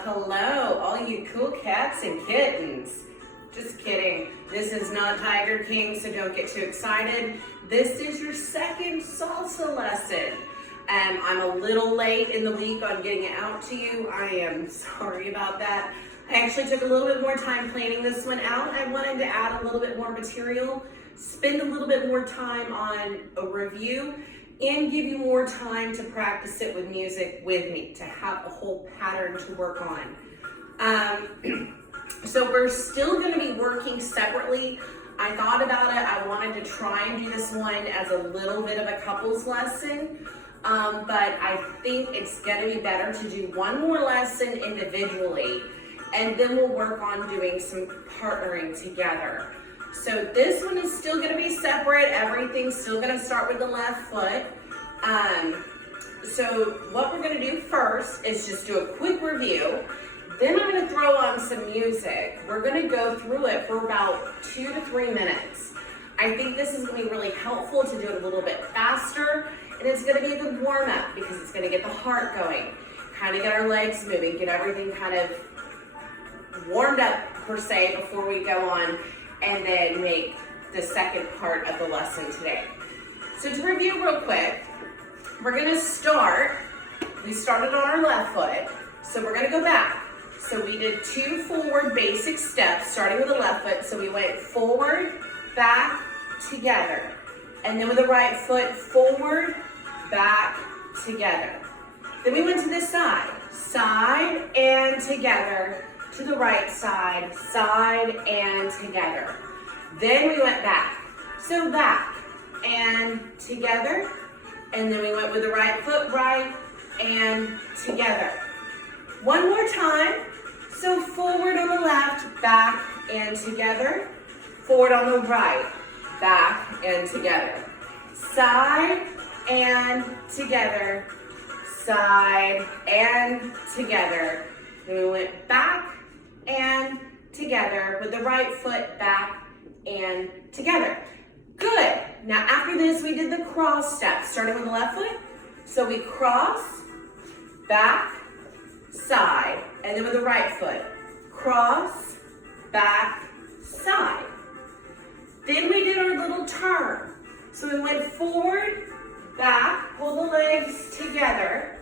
Hello, all you cool cats and kittens. Just kidding. This is not Tiger King, so don't get too excited. This is your second salsa lesson. I'm a little late in the week on getting it out to you. I am sorry about that. I actually took a little bit more time planning this one out. I wanted to add a little bit more material, spend a little bit more time on a review, and give you more time to practice it with music with me, to have a whole pattern to work on. So we're still going to be working separately. I thought about it. I wanted to try and do this one as a little bit of a couples lesson, but I think it's going to be better to do one more lesson individually, and then we'll work on doing some partnering together. So this one is still going to be separate. Everything's still going to start with the left foot. So what we're going to do first is just do a quick review. Then I'm going to throw on some music. We're going to go through it for about 2 to 3 minutes. I think this is going to be really helpful to do it a little bit faster, and it's going to be a good warm-up because it's going to get the heart going, kind of get our legs moving, get everything kind of warmed up per se before we go on and then make the second part of the lesson today. So to review real quick, we're gonna start, we started on our left foot, so we're gonna go back. So we did 2 forward basic steps starting with the left foot. So we went forward, back, together. And then with the right foot, forward, back, together. Then we went to this side, side and together. To the right side, side and together. Then we went back. So back and together. And then we went with the right foot, right and together. One more time. So forward on the left, back and together. Forward on the right, back and together. Side and together. Side and together. Then we went back and together with the right foot, back and together. Good. Now after this, we did the cross step, starting with the left foot. So we cross, back, side, and then with the right foot, cross, back, side. Then we did our little turn. So we went forward, back, pull the legs together,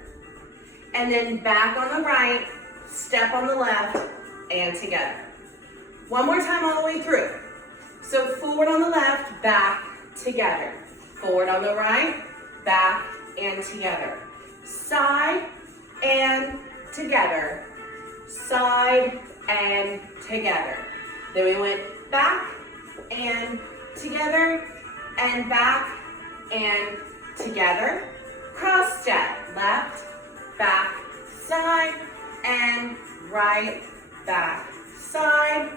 and then back on the right, step on the left, and together. One more time all the way through. So forward on the left, back, together. Forward on the right, back, and together. Side and together. Side and together. Then we went back and together, and back and together. Cross step, left, back, side, and right, back, side,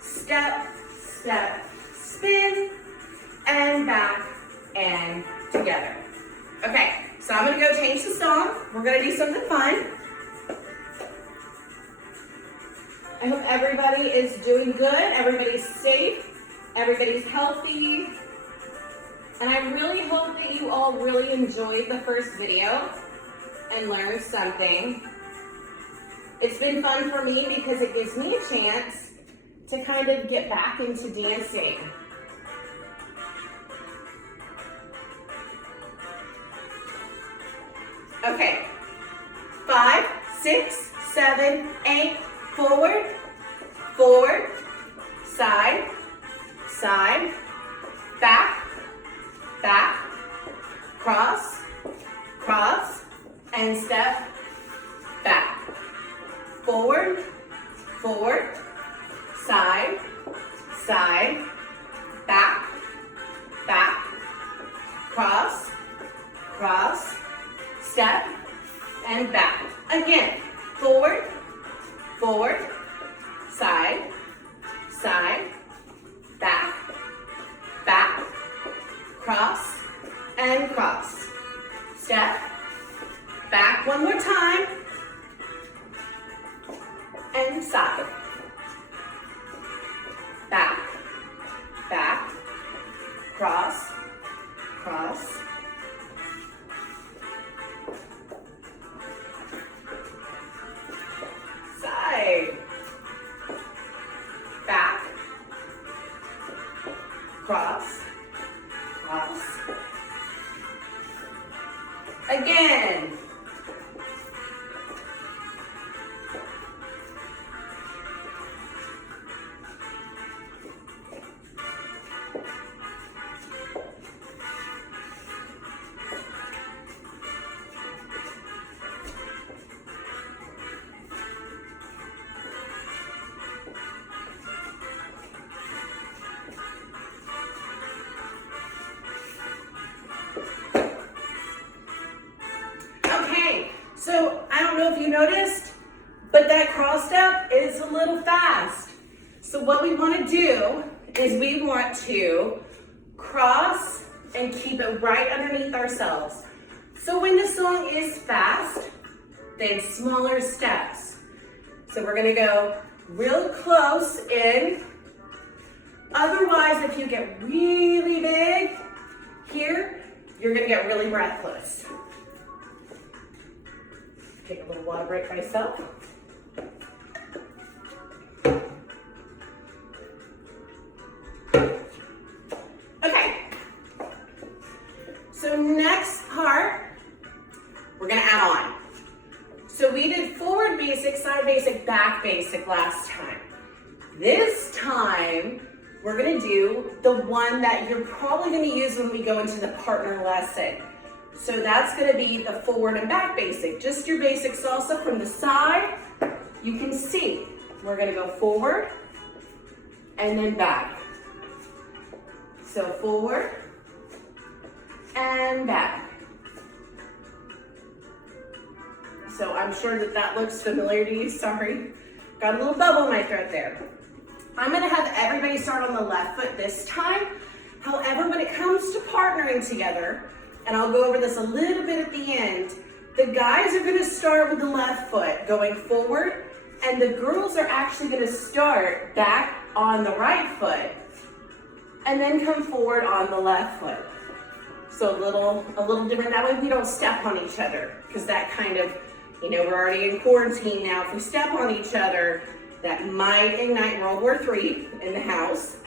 step, step, spin, and back, and together. Okay, so I'm gonna go change the song. We're gonna do something fun. I hope everybody is doing good, everybody's safe, everybody's healthy, and I really hope that you all really enjoyed the first video and learned something. It's been fun for me because it gives me a chance to kind of get back into dancing. Okay, 5, 6, 7, 8, forward, forward, side, side, back, back, cross, cross, and step, back. Forward, forward, side, side, back, back, cross, cross, step, and back. Again, forward, forward, side, side, back, back, cross, and cross. Step, back one more time, and side. Back, back, cross, cross, cross, cross. Again. So I don't know if you noticed, but that cross step is a little fast. So what we want to do is we want to cross and keep it right underneath ourselves. So when the song is fast, then smaller steps. So we're going to go real close in. Otherwise, if you get really big here, you're going to get really breathless. Take a little water break myself. Okay. So next part, we're gonna add on. So we did forward basic, side basic, back basic last time. This time, we're gonna do the one that you're probably gonna use when we go into the partner lesson. So that's gonna be the forward and back basic, just your basic salsa from the side. You can see, we're gonna go forward and then back. So forward and back. So I'm sure that that looks familiar to you, sorry. Got a little bubble in my throat there. I'm gonna have everybody start on the left foot this time. However, when it comes to partnering together, and I'll go over this a little bit at the end, the guys are gonna start with the left foot going forward, and the girls are actually gonna start back on the right foot, and then come forward on the left foot. So a little different, that way we don't step on each other, because that kind of, you know, we're already in quarantine now. If we step on each other, that might ignite World War III in the house.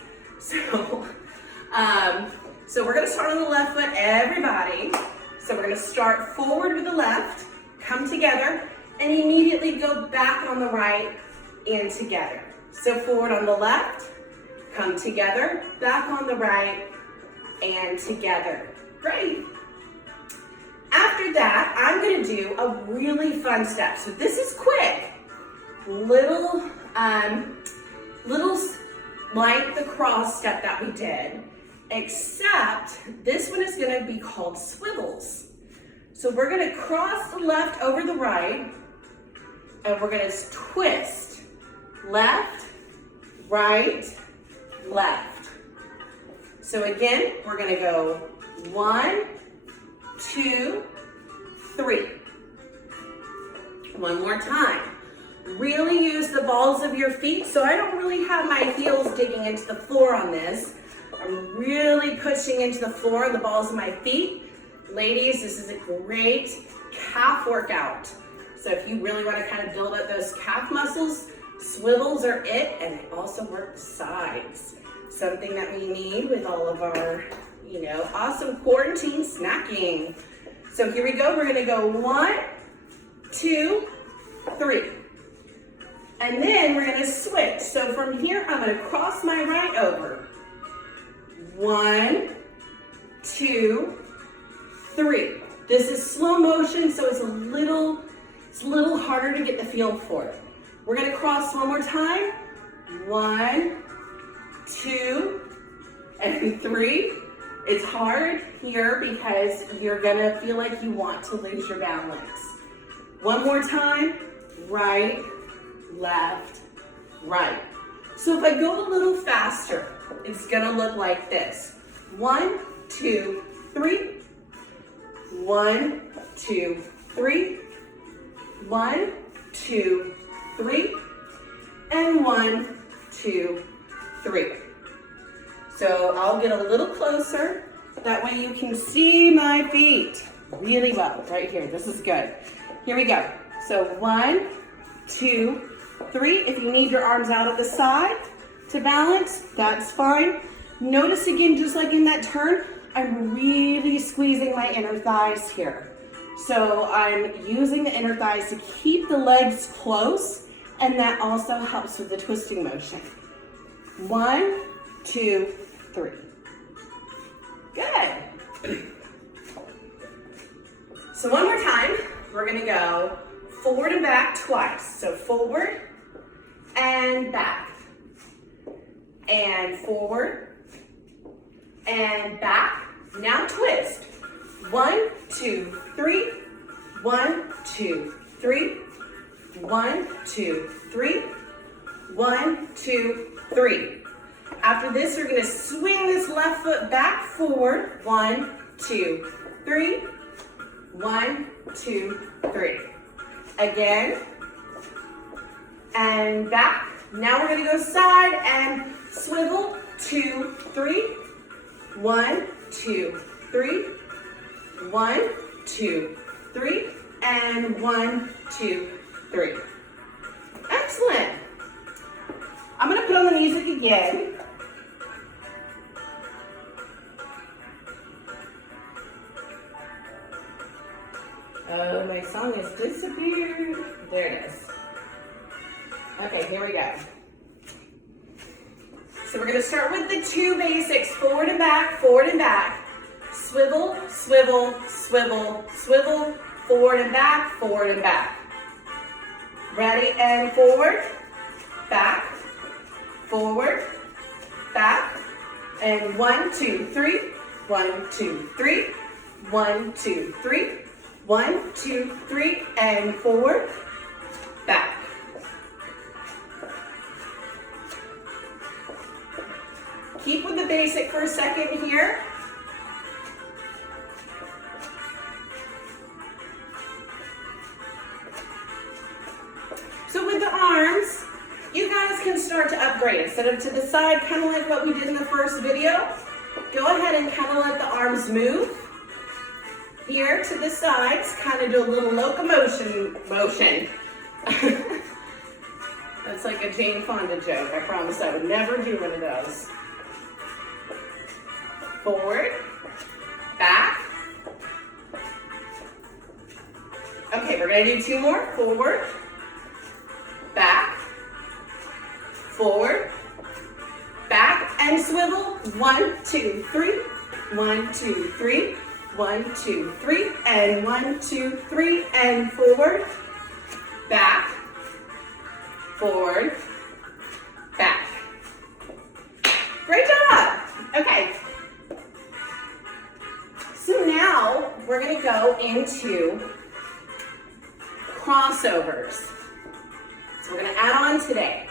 So we're gonna start on the left foot, everybody. So we're gonna start forward with the left, come together, and immediately go back on the right and together. So forward on the left, come together, back on the right, and together. Great. After that, I'm gonna do a really fun step. So this is quick. Little like the cross step that we did, except this one is gonna be called swivels. So we're gonna cross the left over the right, and we're gonna twist left, right, left. So again, we're gonna go 1, 2, 3. One more time. Really use the balls of your feet. So I don't really have my heels digging into the floor on this. I'm really pushing into the floor, the balls of my feet. Ladies, this is a great calf workout. So if you really want to kind of build up those calf muscles, swivels are it, and they also work the sides. Something that we need with all of our, you know, awesome quarantine snacking. So here we go. We're gonna go 1, 2, 3. And then we're gonna switch. So from here, I'm gonna cross my right over. 1, 2, 3. This is slow motion, so it's a little harder to get the feel for it. We're gonna cross one more time. 1, 2, and 3. It's hard here because you're gonna feel like you want to lose your balance. One more time, right, left, right. So if I go a little faster, it's gonna look like this. 1, 2, 3. 1, 2, 3. 1, 2, 3. And 1, 2, 3. So I'll get a little closer. That way you can see my feet really well. Right here, this is good. Here we go. So 1, 2, 3. If you need your arms out at the side to balance, that's fine. Notice again, just like in that turn, I'm really squeezing my inner thighs here. So I'm using the inner thighs to keep the legs close, and that also helps with the twisting motion. 1, 2, 3. Good. So one more time, we're gonna go forward and back twice. So forward and back. And forward and back. Now twist. 1, 2, 3. 1, 2, 3. 1, 2, 3. 1, 2, 3. After this, we're gonna swing this left foot back forward. 1, 2, 3. 1, 2, 3. Again. And back. Now we're gonna go side and swivel. 2, 3. 1, 2, 3. 1, 2, 3. And 1, 2, 3. Excellent. I'm gonna put on the music again. Oh, my song has disappeared. There it is. Okay, here we go. So we're gonna start with the 2 basics, forward and back, forward and back. Swivel, swivel, swivel, swivel, forward and back, forward and back. Ready, and forward, back, forward, back, and 1, 2, 3, 1, 2, 3, 1, 2, 3, 1, 2, 3, and forward, back. Keep with the basic for a second here. So with the arms, you guys can start to upgrade. Instead of to the side, kind of like what we did in the first video, go ahead and kind of let the arms move. Here to the sides, kind of do a little locomotion motion. That's like a Jane Fonda joke. I promise I would never do one of those. Forward, back. Okay, we're gonna do 2 more. Forward, back, forward, back, and swivel. 1, 2, 3. 1, 2, 3. 1, 2, 3, and 1, 2, 3, and forward, back, forward, back. Great job. Okay. So now we're going to go into crossovers. So we're going to add on today.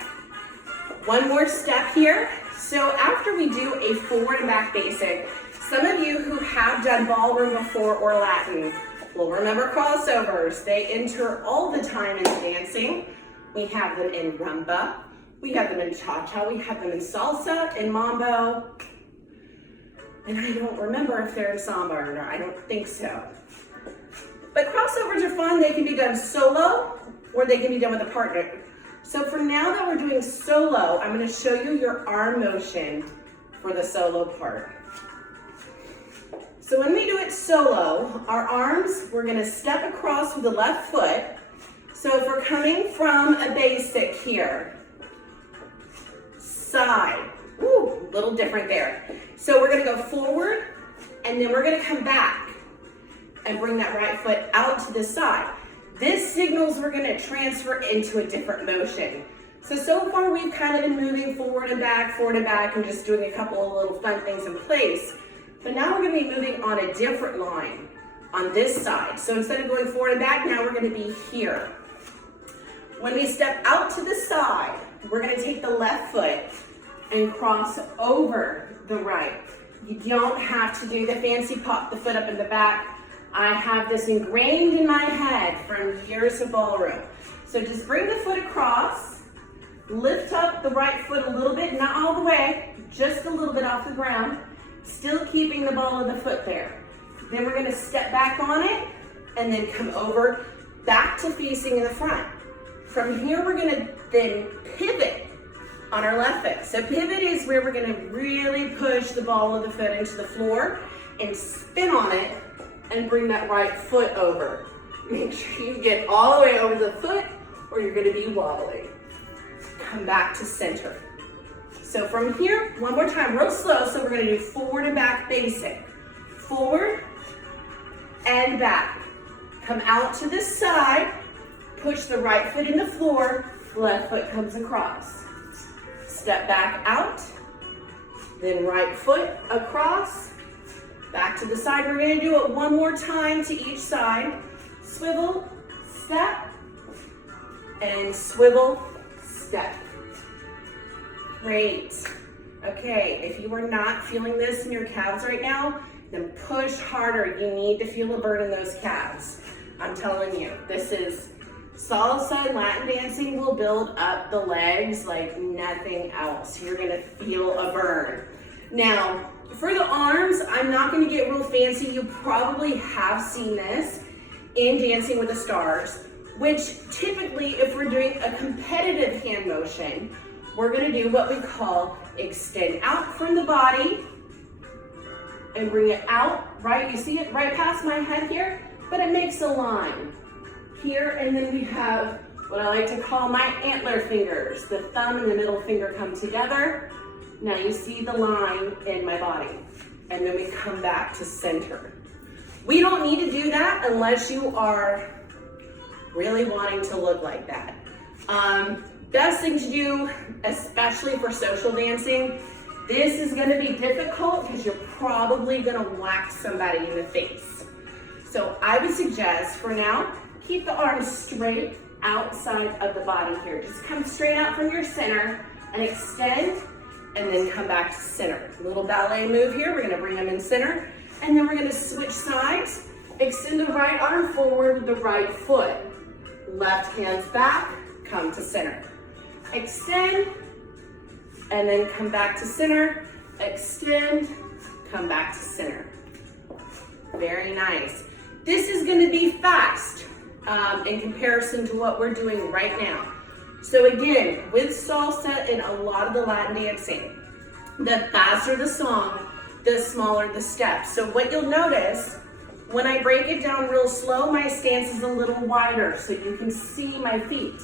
One more step here. So after we do a forward and back basic, some of you who have done ballroom before or Latin will remember crossovers. They enter all the time in dancing. We have them in rumba, we have them in cha-cha, we have them in salsa, in mambo, and I don't remember if they're in samba or not. I don't think so. But crossovers are fun. They can be done solo or they can be done with a partner. So for now that we're doing solo, I'm going to show you your arm motion for the solo part. So when we do it solo, our arms, we're gonna step across with the left foot. So if we're coming from a basic here, side, ooh, a little different there. So we're gonna go forward, and then we're gonna come back and bring that right foot out to the side. This signals we're gonna transfer into a different motion. So far we've kind of been moving forward and back, and just doing a couple of little fun things in place. But now we're going to be moving on a different line on this side. So instead of going forward and back, now we're going to be here. When we step out to the side, we're going to take the left foot and cross over the right. You don't have to do the fancy pop the foot up in the back. I have this ingrained in my head from years of ballroom. So just bring the foot across, lift up the right foot a little bit, not all the way, just a little bit off the ground. Still keeping the ball of the foot there. Then we're gonna step back on it and then come over back to facing in the front. From here, we're gonna then pivot on our left foot. So pivot is where we're gonna really push the ball of the foot into the floor and spin on it and bring that right foot over. Make sure you get all the way over the foot or you're gonna be wobbling. Come back to center. So from here, one more time, real slow. So we're gonna do forward and back basic. Forward and back. Come out to the side, push the right foot in the floor, left foot comes across. Step back out, then right foot across, back to the side. We're gonna do it one more time to each side. Swivel, step, and swivel, step. Great. Okay, if you are not feeling this in your calves right now, then push harder. You need to feel a burn in those calves. I'm telling you, this is salsa and Latin dancing will build up the legs like nothing else. You're gonna feel a burn. Now, for the arms, I'm not gonna get real fancy. You probably have seen this in Dancing with the Stars, which typically, if we're doing a competitive hand motion, we're gonna do what we call extend out from the body and bring it out, right? You see it right past my head here, but it makes a line here, and then we have what I like to call my antler fingers. The thumb and the middle finger come together. Now you see the line in my body, and then we come back to center. We don't need to do that unless you are really wanting to look like that. Best thing to do, especially for social dancing, this is gonna be difficult because you're probably gonna whack somebody in the face. So I would suggest for now, keep the arms straight outside of the body here. Just come straight out from your center and extend, and then come back to center. Little ballet move here, we're gonna bring them in center, and then we're gonna switch sides. Extend the right arm forward with the right foot. Left hand's back, come to center. Extend, and then come back to center. Extend, come back to center. Very nice. This is gonna be fast in comparison to what we're doing right now. So again, with salsa and a lot of the Latin dancing, the faster the song, the smaller the steps. So what you'll notice, when I break it down real slow, my stance is a little wider so you can see my feet.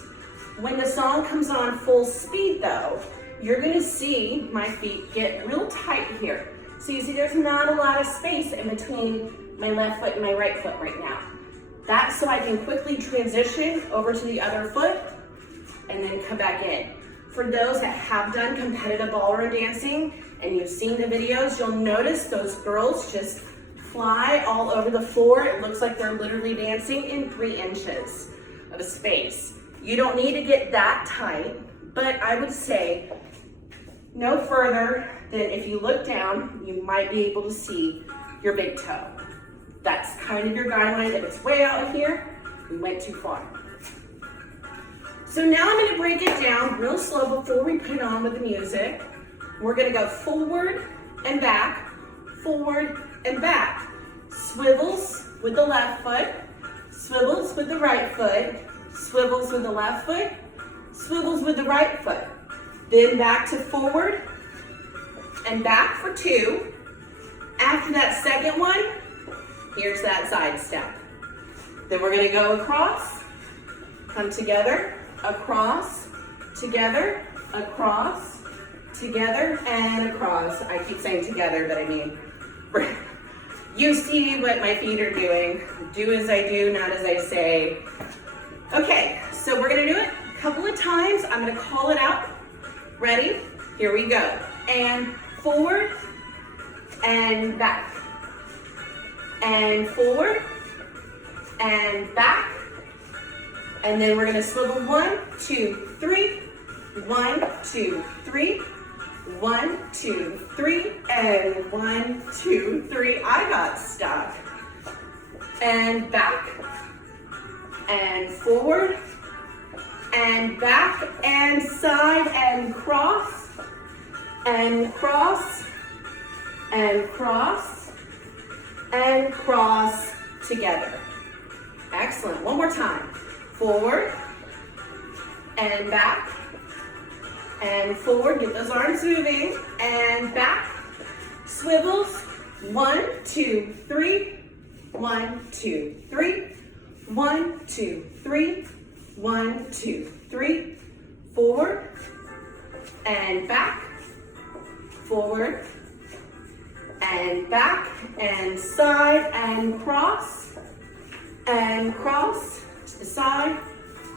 When the song comes on full speed though, you're gonna see my feet get real tight here. So you see there's not a lot of space in between my left foot and my right foot right now. That's so I can quickly transition over to the other foot and then come back in. For those that have done competitive ballroom dancing and you've seen the videos, you'll notice those girls just fly all over the floor. It looks like they're literally dancing in 3 inches of space. You don't need to get that tight, but I would say no further than if you look down, you might be able to see your big toe. That's kind of your guideline. If it's way out here, we went too far. So now I'm gonna break it down real slow before we put it on with the music. We're gonna go forward and back, forward and back. Swivels with the left foot, swivels with the right foot, swivels with the left foot, swivels with the right foot. Then back to forward and back for 2. After that second one, here's that side step. Then we're gonna go across, come together, across, together, across, together, and across. I keep saying together, but I mean, you see what my feet are doing. Do as I do, not as I say. Okay, so we're gonna do it a couple of times. I'm gonna call it out. Ready? Here we go. And forward, and back. And forward, and back. And then we're gonna swivel 1, 2, 3. 1, 2, 3. 1, 2, 3. And 1, 2, 3. I got stuck. And back. And forward. And back. And side. And cross. And cross. And cross. And cross together. Excellent. One more time. Forward and back and forward. Get those arms moving, and back. Swivels. 1, 2, 3. 1, 2, 3. 1, 2, 3. 1, 2, 3. Forward and back. Forward and back, and side and cross to the side,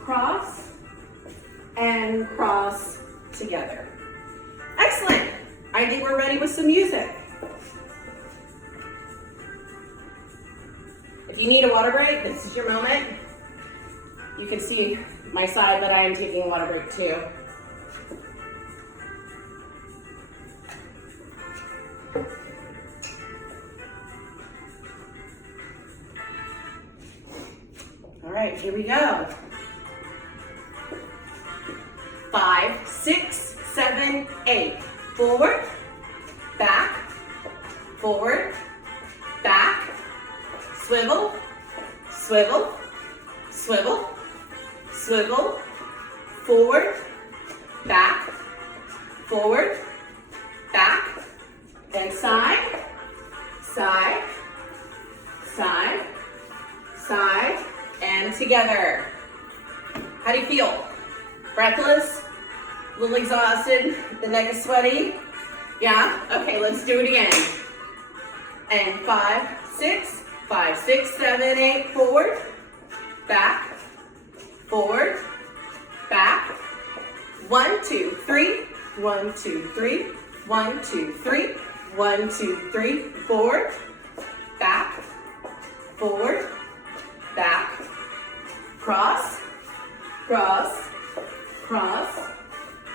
cross and cross together. Excellent. I think we're ready with some music. If you need a water break, this is your moment. You can see my side, but I am taking a water break too. All right, here we go. 5, 6, 7, 8. Forward, back, forward, back, swivel, swivel, swivel, swivel, forward, back, and side, side, side, side, and together. How do you feel? Breathless? A little exhausted? The neck is sweaty? Yeah? Okay, let's do it again. And 5, 6, 5, 6, 7, 8, forward, back, 1, 2, 3, 1, 2, 3, 1, 2, 3, 1, 2, 3, forward, back, cross, cross, cross,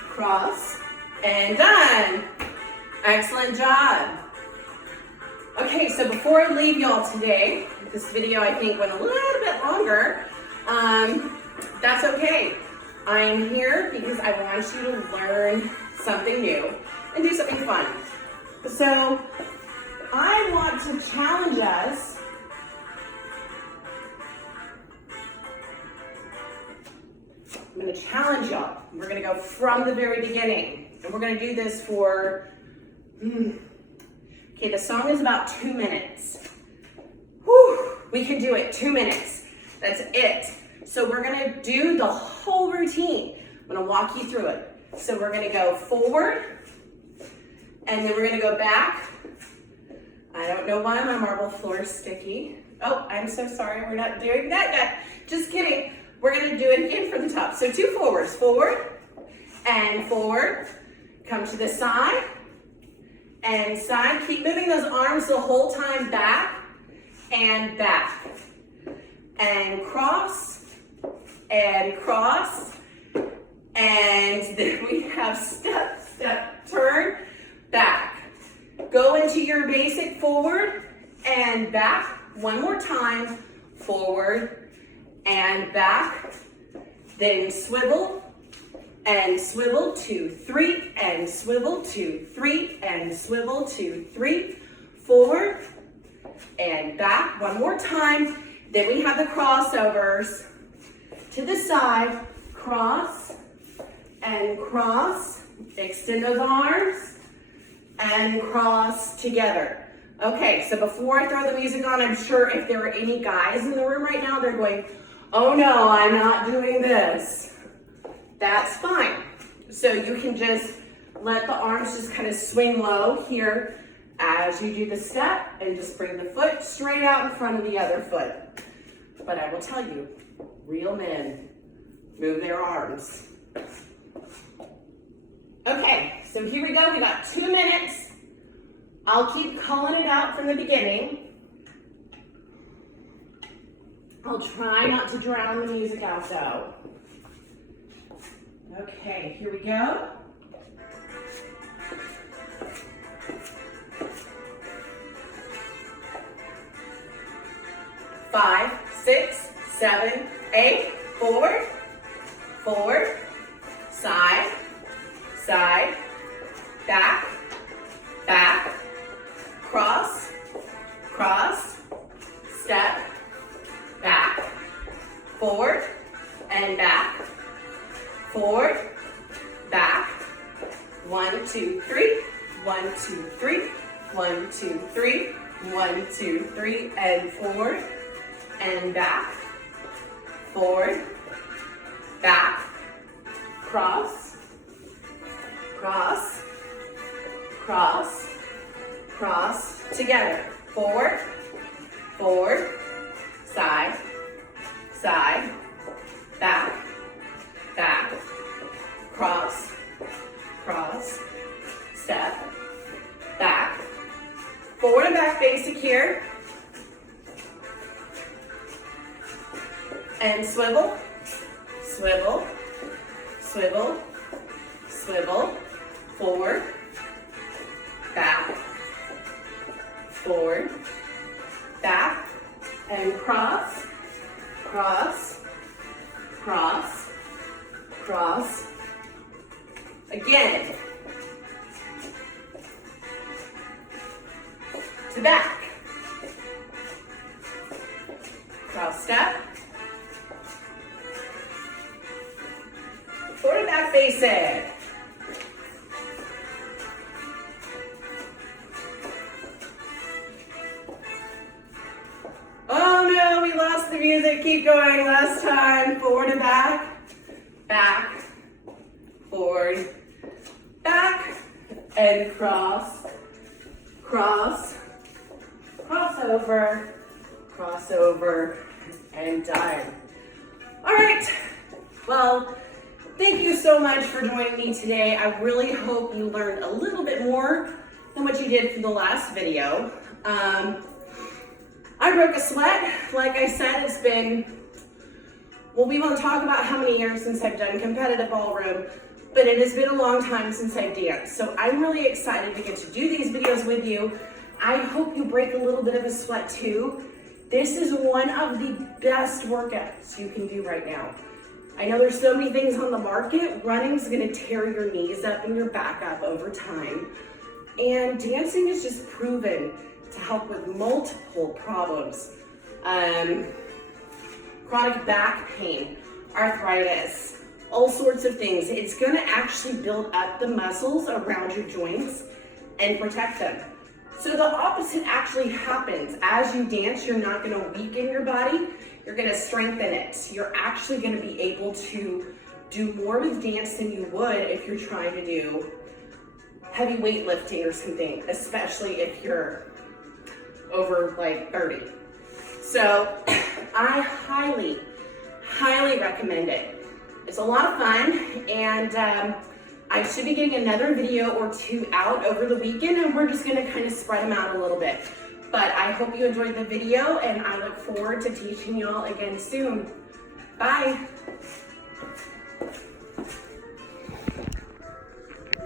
cross, and done. Excellent job. Okay, so before I leave y'all today, this video I think went a little bit longer. That's okay. I'm here because I want you to learn something new and do something fun. So I want to challenge us I'm going to challenge y'all. We're going to go from the very beginning, and we're going to do this for, okay, the song is about 2 minutes. Whew, we can do it, 2 minutes. That's it. So we're going to do the whole routine. I'm going to walk you through it. So we're going to go forward, and then we're going to go back. I don't know why my marble floor is sticky. Oh, I'm so sorry, we're not doing that yet. Just kidding. We're going to do it again from the top. So 2 forwards, forward and forward. Come to the side and side. Keep moving those arms the whole time, back and back. And cross and cross. And then we have step, step, turn, back. Go into your basic forward and back. One more time, forward and back, then swivel, and swivel, 2, 3, and swivel, 2, 3, and swivel, 2, 3, forward, and back, one more time. Then we have the crossovers to the side, cross, and cross, extend those arms, and cross together. Okay, so before I throw the music on, I'm sure if there are any guys in the room right now, they're going, oh no, I'm not doing this. That's fine. So you can just let the arms just kind of swing low here as you do the step, and just bring the foot straight out in front of the other foot. But I will tell you, real men move their arms. Okay, so here we go. We got 2 minutes. I'll keep calling it out from the beginning. I'll try not to drown the music out though. Okay, here we go. Five, 6, 7, 8, forward, forward, side, side, back, back, cross, cross, step, back, forward, and back, forward, back, 1, 2, 3, 1, 2, 3, 1, 2, 3, 1, 2, 3, and forward, and back, forward, back, cross, cross, cross, cross, together, forward, forward, side, side, back, back, cross, cross, step, back, forward and back basic here, and swivel, swivel, swivel, swivel, forward, back, forward, back, and cross, cross, cross, cross, again, to back, cross step, forward back basic. Oh no, we lost the music. Keep going. Last time. Forward and back. Back. Forward. Back. And cross. Cross. Cross over. Cross over. And done. All right. Well, thank you so much for joining me today. I really hope you learned a little bit more than what you did for the last video. I broke a sweat. Like I said, it's been, well, we won't talk about how many years since I've done competitive ballroom, but it has been a long time since I've danced. So I'm really excited to get to do these videos with you. I hope you break a little bit of a sweat too. This is one of the best workouts you can do right now. I know there's so many things on the market. Running's gonna tear your knees up and your back up over time. And dancing is just proven to help with multiple problems. Chronic back pain, arthritis, all sorts of things. It's gonna actually build up the muscles around your joints and protect them. So the opposite actually happens. As you dance, you're not gonna weaken your body, you're gonna strengthen it. You're actually gonna be able to do more with dance than you would if you're trying to do heavy weightlifting or something, especially if you're over like 30. So I highly, highly recommend it. It's a lot of fun, and I should be getting another video or two out over the weekend, and we're just gonna kind of spread them out a little bit. But I hope you enjoyed the video, and I look forward to teaching y'all again soon. Bye.